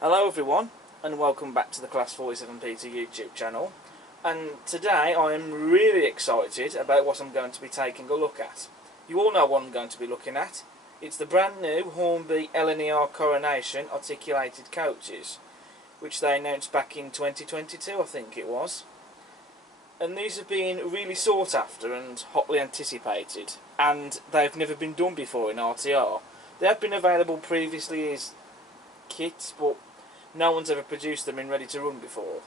Hello everyone, and welcome back to the Class 47 Peter YouTube channel. And today I am really excited about what I'm going to be taking a look at. You all know what I'm going to be looking at. It's the brand new Hornby LNER Coronation articulated coaches, which they announced back in 2022, I think it was. And these have been really sought after and hotly anticipated, and they've never been done before in RTR. They have been available previously as kits, but no one's ever produced them in ready to run before.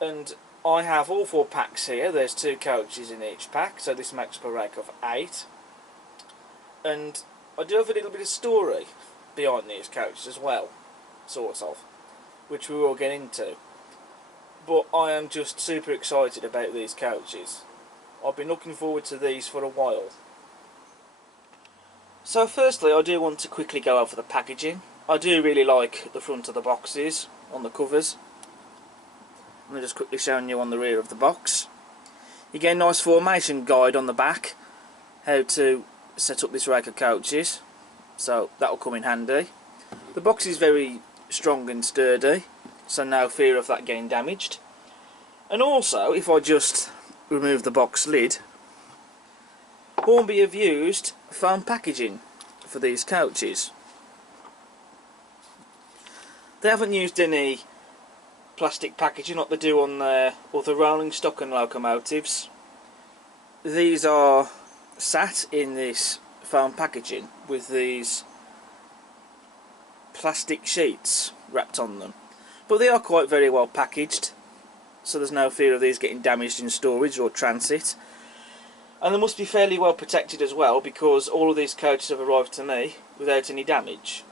And I have all 4 packs here. There's 2 coaches in each pack, so this makes per rack of 8. And I do have a little bit of story behind these coaches as well, sort of, which we will get into. But I am just super excited about these coaches. I've been looking forward to these for a while. So firstly, I do want to quickly go over the packaging. I do really like the front of the boxes on the covers. I'm just quickly showing you on the rear of the box. You get a nice formation guide on the back, how to set up this rack of coaches, so that will come in handy. The box is very strong and sturdy, so no fear of that getting damaged. And also, if I just remove the box lid, Hornby have used foam packaging for these coaches. They haven't used any plastic packaging like they do on their other rolling stock and locomotives. These are sat in this foam packaging with these plastic sheets wrapped on them. But they are quite very well packaged, so there's no fear of these getting damaged in storage or transit. And they must be fairly well protected as well, because all of these coaches have arrived to me without any damage.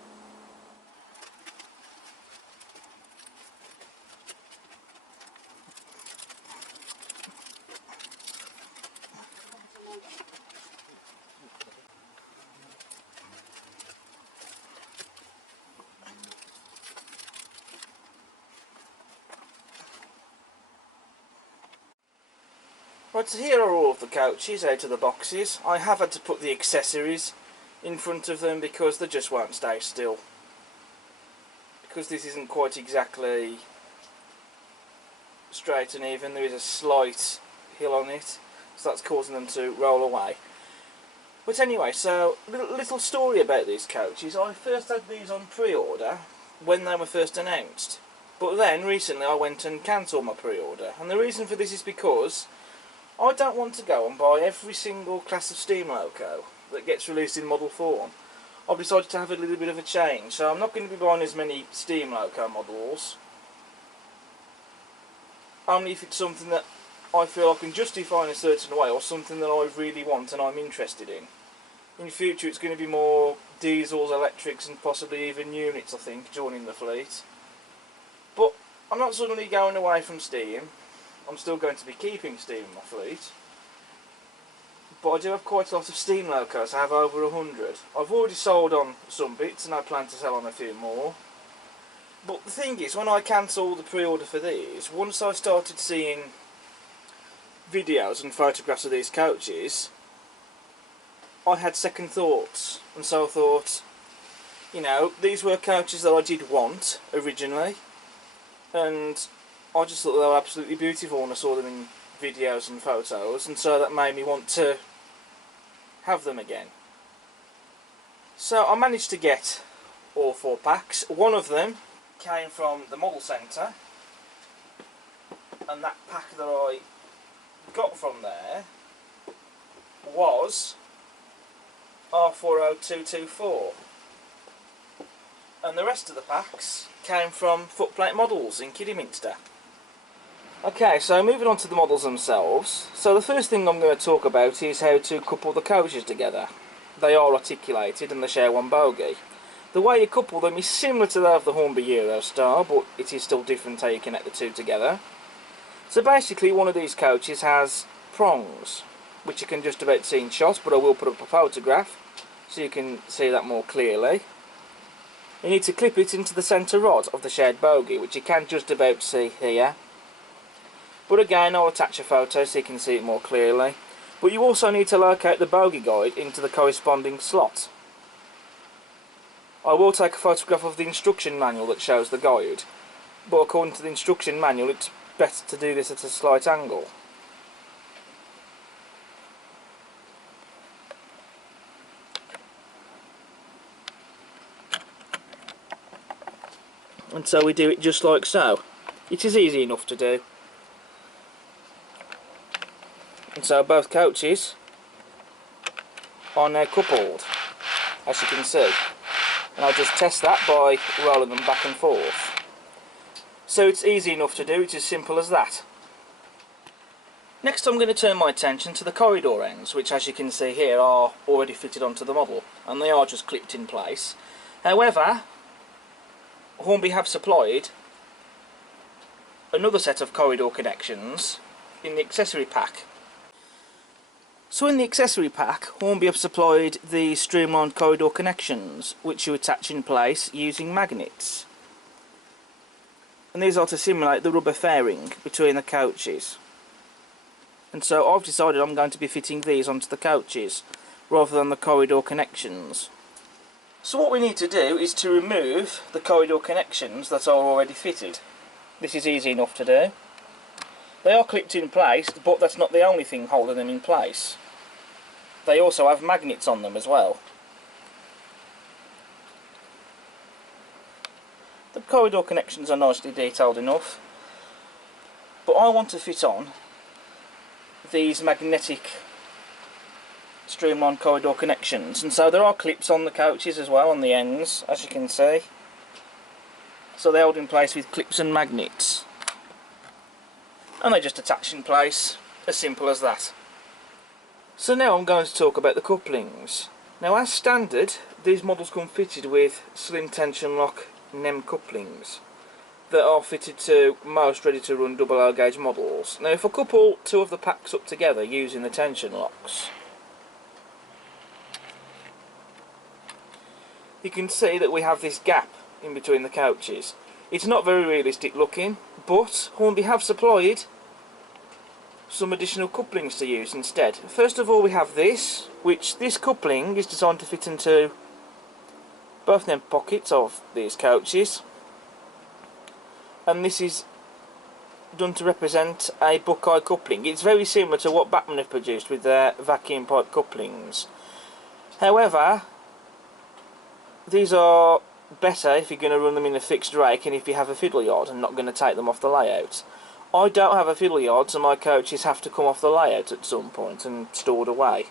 Right, so here are all of the coaches out of the boxes. I have had to put the accessories in front of them because they just won't stay still. Because this isn't quite exactly straight and even, there is a slight hill on it, so that's causing them to roll away. But anyway, so little story about these coaches. I first had these on pre-order when they were first announced. But then recently I went and cancelled my pre-order, and the reason for this is because I don't want to go and buy every single class of steam loco that gets released in model form. I've decided to have a little bit of a change, so I'm not going to be buying as many steam loco models, only if it's something that I feel I can justify in a certain way, or something that I really want and I'm interested in. In the future it's going to be more diesels, electrics and possibly even units, I think, joining the fleet. But I'm not suddenly going away from steam. I'm still going to be keeping steam in my fleet, but I do have quite a lot of steam locos. I have over 100. I've already sold on some bits and I plan to sell on a few more. But the thing is, when I cancelled the pre-order for these, once I started seeing videos and photographs of these coaches, I had second thoughts, and so I thought, you know, these were coaches that I did want originally, and I just thought they were absolutely beautiful when I saw them in videos and photos, and so that made me want to have them again. So I managed to get all 4 packs. One of them came from the model centre, and that pack that I got from there was R40224, and the rest of the packs came from Footplate Models in Kidderminster. Okay, so moving on to the models themselves. So the first thing I'm going to talk about is how to couple the coaches together. They are articulated and they share one bogie. The way you couple them is similar to that of the Hornby Eurostar, but it is still different how you connect the two together. So basically one of these coaches has prongs, which you can just about see in shot, but I will put up a photograph so you can see that more clearly. You need to clip it into the centre rod of the shared bogie, which you can just about see here. But again, I'll attach a photo so you can see it more clearly. But you also need to locate the bogie guide into the corresponding slot. I will take a photograph of the instruction manual that shows the guide, but according to the instruction manual it's better to do this at a slight angle. And so we do it just like so. It is easy enough to do. And so both coaches are now coupled, as you can see. And I'll just test that by rolling them back and forth. So it's easy enough to do, it's as simple as that. Next I'm going to turn my attention to the corridor ends, which as you can see here are already fitted onto the model, and they are just clipped in place. However, Hornby have supplied another set of corridor connections in the accessory pack. So in the accessory pack, Hornby have supplied the streamlined corridor connections, which you attach in place using magnets. And these are to simulate the rubber fairing between the coaches. And so I've decided I'm going to be fitting these onto the coaches, rather than the corridor connections. So what we need to do is to remove the corridor connections that are already fitted. This is easy enough to do. They are clipped in place, but that's not the only thing holding them in place. They also have magnets on them as well. The corridor connections are nicely detailed enough, but I want to fit on these magnetic streamlined corridor connections, and so there are clips on the coaches as well on the ends, as you can see. So they're held in place with clips and magnets, and they just attach in place, as simple as that. So now I'm going to talk about the couplings. Now as standard, these models come fitted with slim tension lock NEM couplings that are fitted to most ready to run double O gauge models. Now if I couple two of the packs up together using the tension locks, you can see that we have this gap in between the coaches. It's not very realistic looking, but Hornby have supplied some additional couplings to use instead. First of all we have this, which this coupling is designed to fit into both them pockets of these coaches, and this is done to represent a Buckeye coupling. It's very similar to what Bachmann have produced with their vacuum pipe couplings. However, these are better if you're going to run them in a fixed rake and if you have a fiddle yard and not going to take them off the layout. I don't have a fiddle yard, so my coaches have to come off the layout at some point and stored away.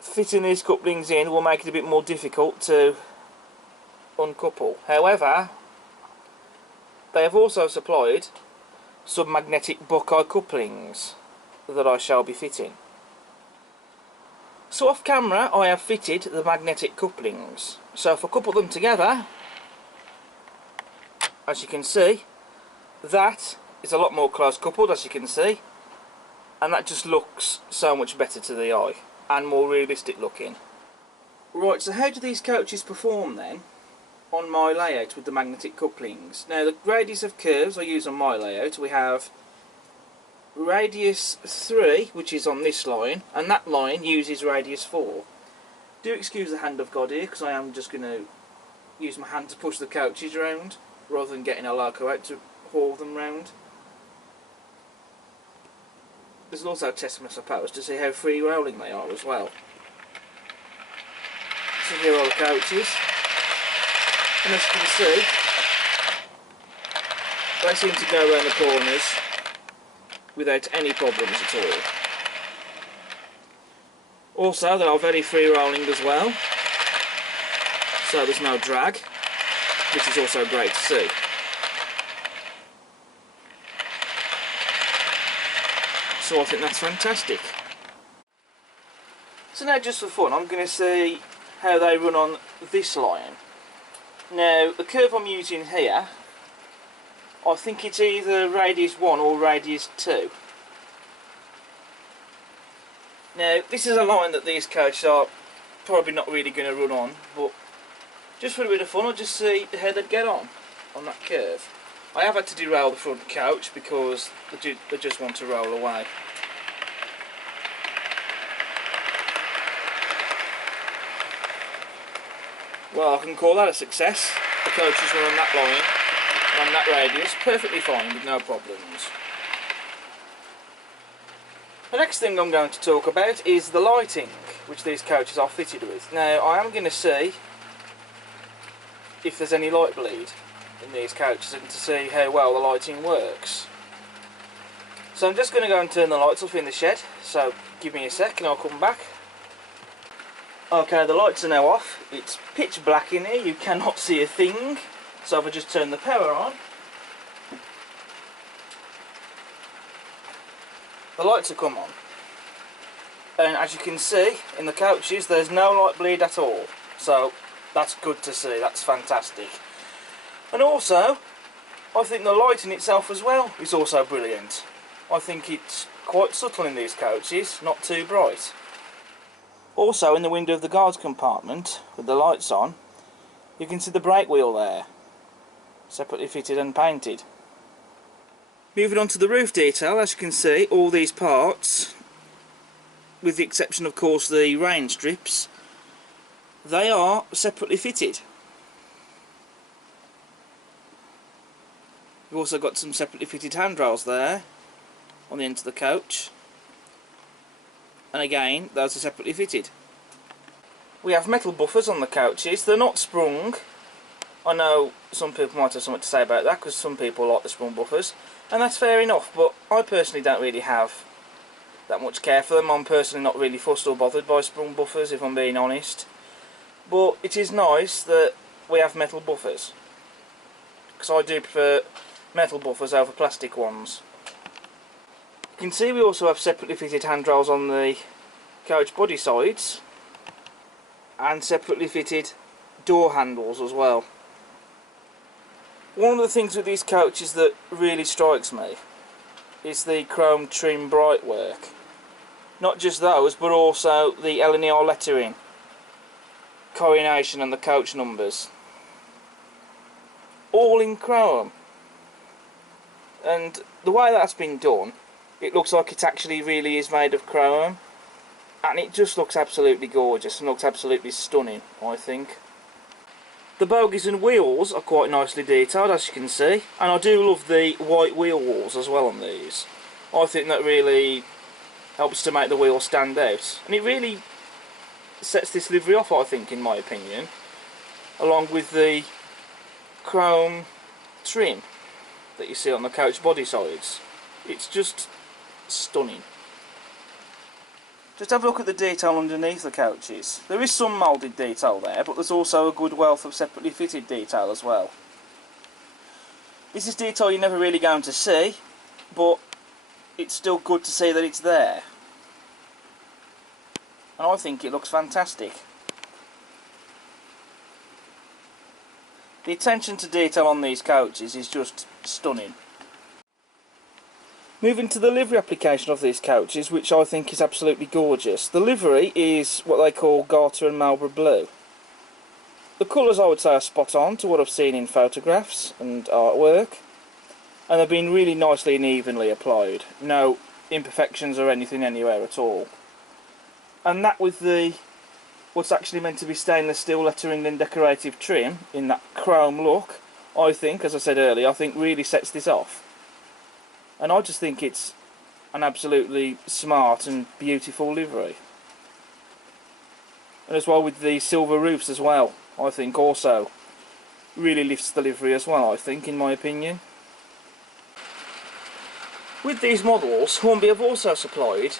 Fitting these couplings in will make it a bit more difficult to uncouple. However, they have also supplied some magnetic Buckeye couplings that I shall be fitting. So off camera I have fitted the magnetic couplings. So if I couple them together, as you can see, that is a lot more close coupled, as you can see, and that just looks so much better to the eye and more realistic looking. Right, so how do these coaches perform then on my layout with the magnetic couplings? Now the radius of curves I use on my layout, we have radius 3, which is on this line, and that line uses radius 4. Do excuse the hand of God here, because I am just going to use my hand to push the coaches around rather than getting a loco out to haul them round. There's also a test, I suppose, to see how free rolling they are as well. So here are the coaches, and as you can see, they seem to go around the corners without any problems at all. Also, they are very free rolling as well, so there's no drag, which is also great to see. So I think that's fantastic. So now, just for fun, I'm going to see how they run on this line. Now the curve I'm using here, I think it's either radius 1 or radius 2. Now this is a line that these coaches are probably not really going to run on, but just for a bit of fun I'll just see how they'd get on that curve. I have had to derail the front coach because they just want to roll away. Well, I can call that a success. The coaches were on that line, on that radius, perfectly fine with no problems. The next thing I'm going to talk about is the lighting which these coaches are fitted with. Now, I am going to see if there's any light bleed in these coaches and to see how well the lighting works. So I'm just going to go and turn the lights off in the shed, so give me a sec and I'll come back. Okay, the lights are now off. It's pitch black in here, you cannot see a thing. So if I just turn the power on, the lights have come on. And as you can see in the coaches, there's no light bleed at all. So that's good to see, that's fantastic. And also, I think the lighting itself as well is also brilliant. I think it's quite subtle in these coaches, not too bright. Also, in the window of the guard's compartment, with the lights on, you can see the brake wheel there, separately fitted and painted. Moving on to the roof detail, as you can see, all these parts, with the exception of course the rain strips, they are separately fitted. You've also got some separately fitted handrails there on the end of the coach, and again those are separately fitted. We have metal buffers on the coaches. They're not sprung. I know some people might have something to say about that because some people like the sprung buffers, and that's fair enough, but I personally don't really have that much care for them. I'm personally not really fussed or bothered by sprung buffers, if I'm being honest, but it is nice that we have metal buffers, because I do prefer metal buffers over plastic ones. You can see we also have separately fitted handrails on the coach body sides and separately fitted door handles as well. One of the things with these coaches that really strikes me is the chrome trim bright work. Not just those, but also the LNER lettering, Coronation and the coach numbers. All in chrome. And the way that's been done, it looks like it actually really is made of chrome, and it just looks absolutely gorgeous and looks absolutely stunning, I think. The bogies and wheels are quite nicely detailed, as you can see, and I do love the white wheel walls as well on these. I think that really helps to make the wheel stand out, and it really sets this livery off, I think, in my opinion, along with the chrome trim that you see on the coach body sides. It's just stunning. Just have a look at the detail underneath the coaches. There is some moulded detail there, but there's also a good wealth of separately fitted detail as well. This is detail you're never really going to see, but it's still good to see that it's there. And I think it looks fantastic. The attention to detail on these coaches is just stunning. Moving to the livery application of these coaches, which I think is absolutely gorgeous. The livery is what they call Garter and Marlborough Blue. The colours, I would say, are spot on to what I've seen in photographs and artwork, and they've been really nicely and evenly applied. No imperfections or anything anywhere at all. And that with the what's actually meant to be stainless steel lettering and decorative trim in that chrome look, I think, as I said earlier, I think really sets this off. And I just think it's an absolutely smart and beautiful livery. And as well with the silver roofs as well, I think also really lifts the livery as well, I think, in my opinion. With these models, Hornby have also supplied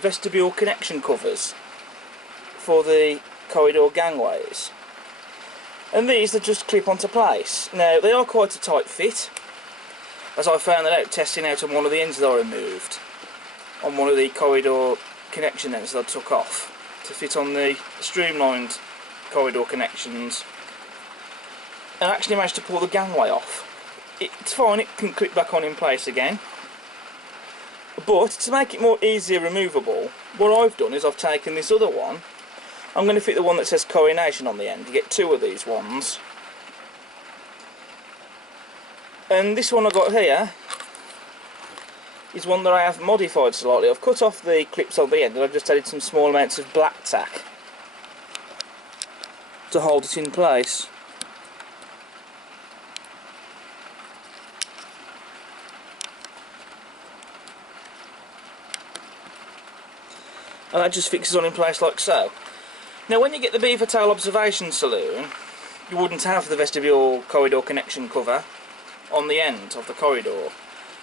vestibule connection covers for the corridor gangways. And these are just clip onto place. Now, they are quite a tight fit, as I found that out testing out on one of the ends that I removed, on one of the corridor connection ends that I took off to fit on the streamlined corridor connections, and actually managed to pull the gangway off. It's fine, it can clip back on in place again, but to make it more easier removable, what I've done is I've taken this other one. I'm going to fit the one that says Coronation on the end. You get two of these ones. And this one I got here is one that I have modified slightly. I've cut off the clips on the end and I've just added some small amounts of black tack. to hold it in place. And that just fixes on in place like so. Now when you get the beaver tail observation saloon, you wouldn't have the vestibule corridor connection cover on the end of the corridor.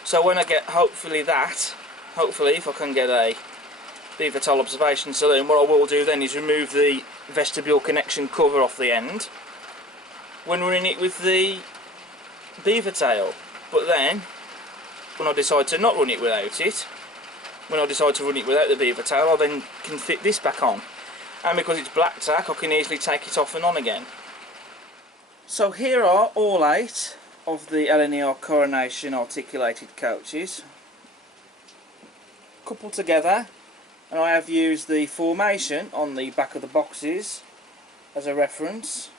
So when I get hopefully if I can get a beaver tail observation saloon, what I will do then is remove the vestibule connection cover off the end when running it with the beaver tail. But then when I decide to not run it without it, when I decide to run it without the beaver tail, I then can fit this back on. And because it's black tack, I can easily take it off and on again. So here are all 8 of the LNER Coronation articulated coaches, coupled together, and I have used the formation on the back of the boxes as a reference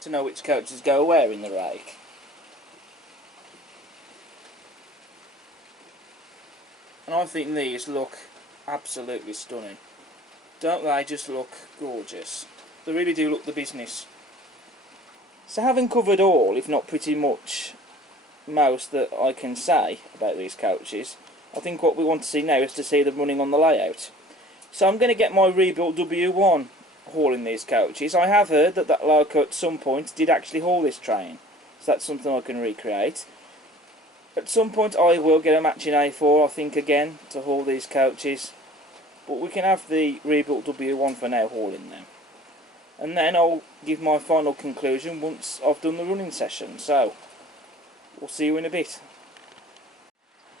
to know which coaches go where in the rake. And I think these look absolutely stunning. Don't they just look gorgeous? They really do look the business. So having covered all, if not pretty much most that I can say about these coaches, I think what we want to see now is to see them running on the layout. So I'm going to get my rebuilt W1 hauling these coaches. I have heard that that loco at some point did actually haul this train, so that's something I can recreate. At some point I will get a matching A4, I think, again to haul these coaches, but we can have the rebuilt W1 for now hauling them. And then I'll give my final conclusion once I've done the running session, so we'll see you in a bit.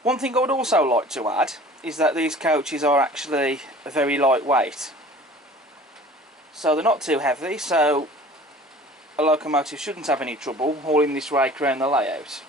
One thing I would also like to add is that these coaches are actually very lightweight. So they're not too heavy, so a locomotive shouldn't have any trouble hauling this rake around the layout.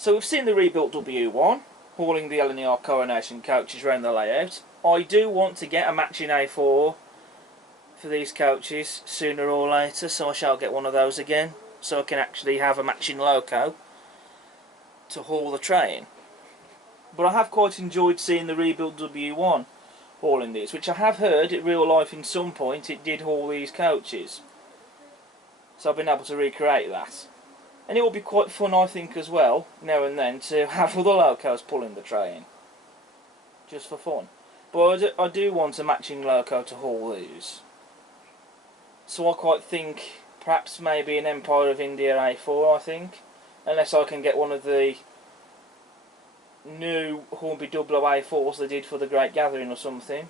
So we've seen the rebuilt W1, hauling the LNER Coronation coaches around the layout. I do want to get a matching A4 for these coaches sooner or later, so I shall get one of those again, so I can actually have a matching loco to haul the train. But I have quite enjoyed seeing the rebuilt W1 hauling these, which I have heard in real life in some point it did haul these coaches. So I've been able to recreate that. And it will be quite fun, I think, as well, now and then, to have other locos pulling the train. Just for fun. But I do want a matching loco to haul these. So I quite think perhaps maybe an Empire of India A4, I think. Unless I can get one of the new Hornby A4s they did for the Great Gathering or something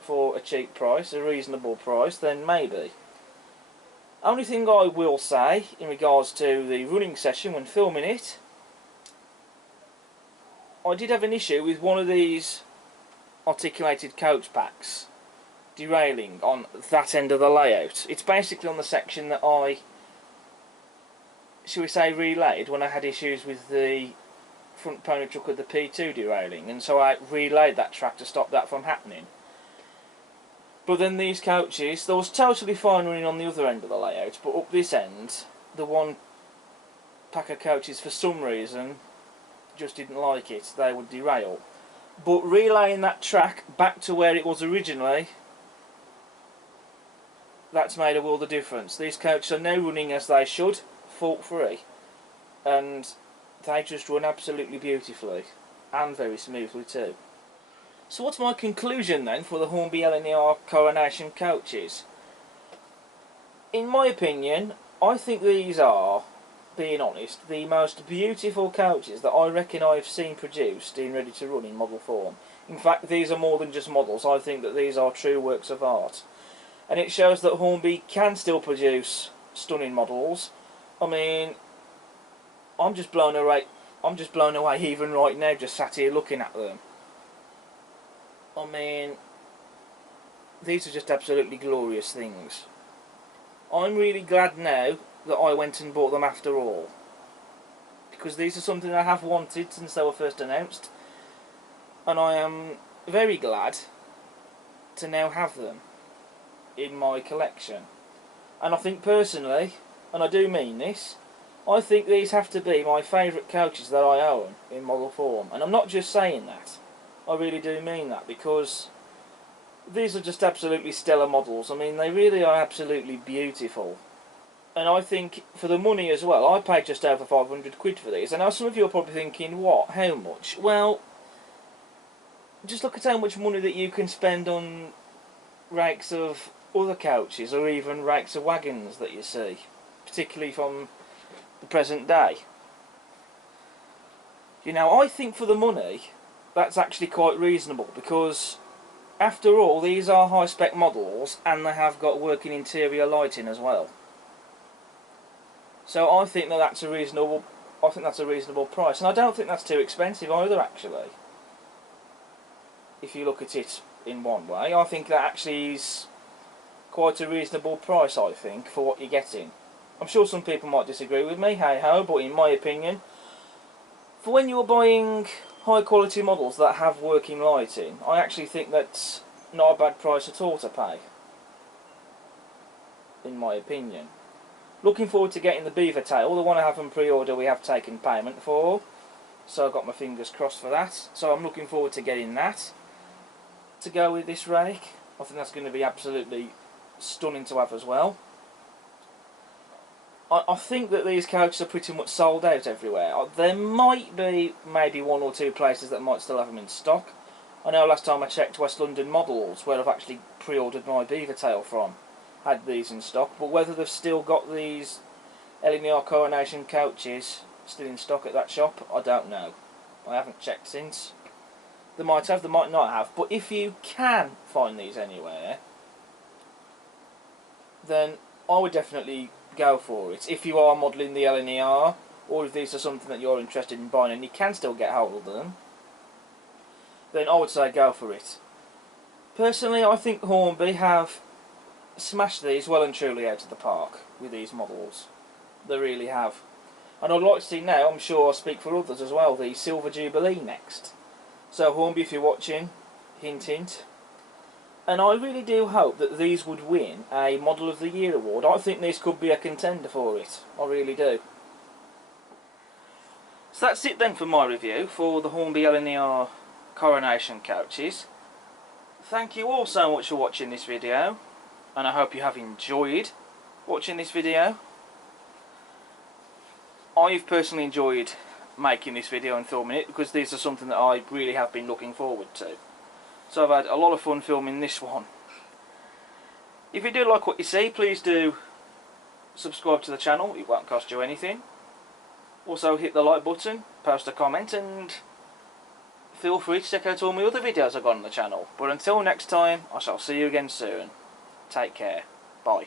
for a cheap price, a reasonable price, then maybe. Only thing I will say in regards to the running session when filming it, I did have an issue with one of these articulated coach packs derailing on that end of the layout. It's basically on the section that I, shall we say, relayed when I had issues with the front pony truck with the P2 derailing, and so I relayed that track to stop that from happening. But then these coaches, there was totally fine running on the other end of the layout, but up this end, the one pack of coaches for some reason just didn't like it, they would derail. But relaying that track back to where it was originally, that's made a world of difference. These coaches are now running as they should, fault free, and they just run absolutely beautifully, and very smoothly too. So what's my conclusion then for the Hornby LNER Coronation coaches? In my opinion, I think these are, being honest, the most beautiful coaches that I reckon I've seen produced in ready to run in model form. In fact, these are more than just models. I think that these are true works of art. And it shows that Hornby can still produce stunning models. I mean, I'm just blown away even right now, just sat here looking at them. I mean, these are just absolutely glorious things. I'm really glad now that I went and bought them after all, because these are something I have wanted since they were first announced, and I am very glad to now have them in my collection. And I think personally, and I do mean this, I think these have to be my favourite coaches that I own in model form, and I'm not just saying that. I really do mean that, because these are just absolutely stellar models. I mean, they really are absolutely beautiful. And I think for the money as well, I paid just over 500 quid for these. And now some of you are probably thinking, what? How much? Well, just look at how much money that you can spend on rakes of other coaches, or even rakes of wagons that you see, particularly from the present day. You know, I think for the money, that's actually quite reasonable, because after all, these are high spec models and they have got working interior lighting as well. So I think that that's a reasonable price, and I don't think that's too expensive either, actually. If you look at it in one way, I think that actually is quite a reasonable price, I think, for what you're getting. I'm sure some people might disagree with me, hey ho, but in my opinion, for when you're buying high quality models that have working lighting, I actually think that's not a bad price at all to pay, in my opinion. Looking forward to getting the beaver tail, the one I have on pre-order we have taken payment for, so I've got my fingers crossed for that. So I'm looking forward to getting that to go with this rake. I think that's going to be absolutely stunning to have as well. I think that these coaches are pretty much sold out everywhere. There might be maybe one or two places that might still have them in stock. I know last time I checked, West London Models, where I've actually pre-ordered my beaver tail from, had these in stock, but whether they've still got these LNER Coronation coaches still in stock at that shop, I don't know. I haven't checked since. They might have, they might not have, but if you can find these anywhere, then I would definitely go for it. If you are modelling the LNER, or if these are something that you're interested in buying and you can still get hold of them, then I would say go for it. Personally, I think Hornby have smashed these well and truly out of the park with these models. They really have. And I'd like to see now, I'm sure I'll speak for others as well, the Silver Jubilee next. So Hornby, if you're watching, hint hint. And I really do hope that these would win a Model of the Year award. I think this could be a contender for it. I really do. So that's it then for my review for the Hornby LNER Coronation coaches. Thank you all so much for watching this video, and I hope you have enjoyed watching this video. I've personally enjoyed making this video and filming it because this is something that I really have been looking forward to. So I've had a lot of fun filming this one. If you do like what you see, please do subscribe to the channel, it won't cost you anything. Also hit the like button, post a comment, and feel free to check out all my other videos I've got on the channel. But until next time, I shall see you again soon. Take care. Bye.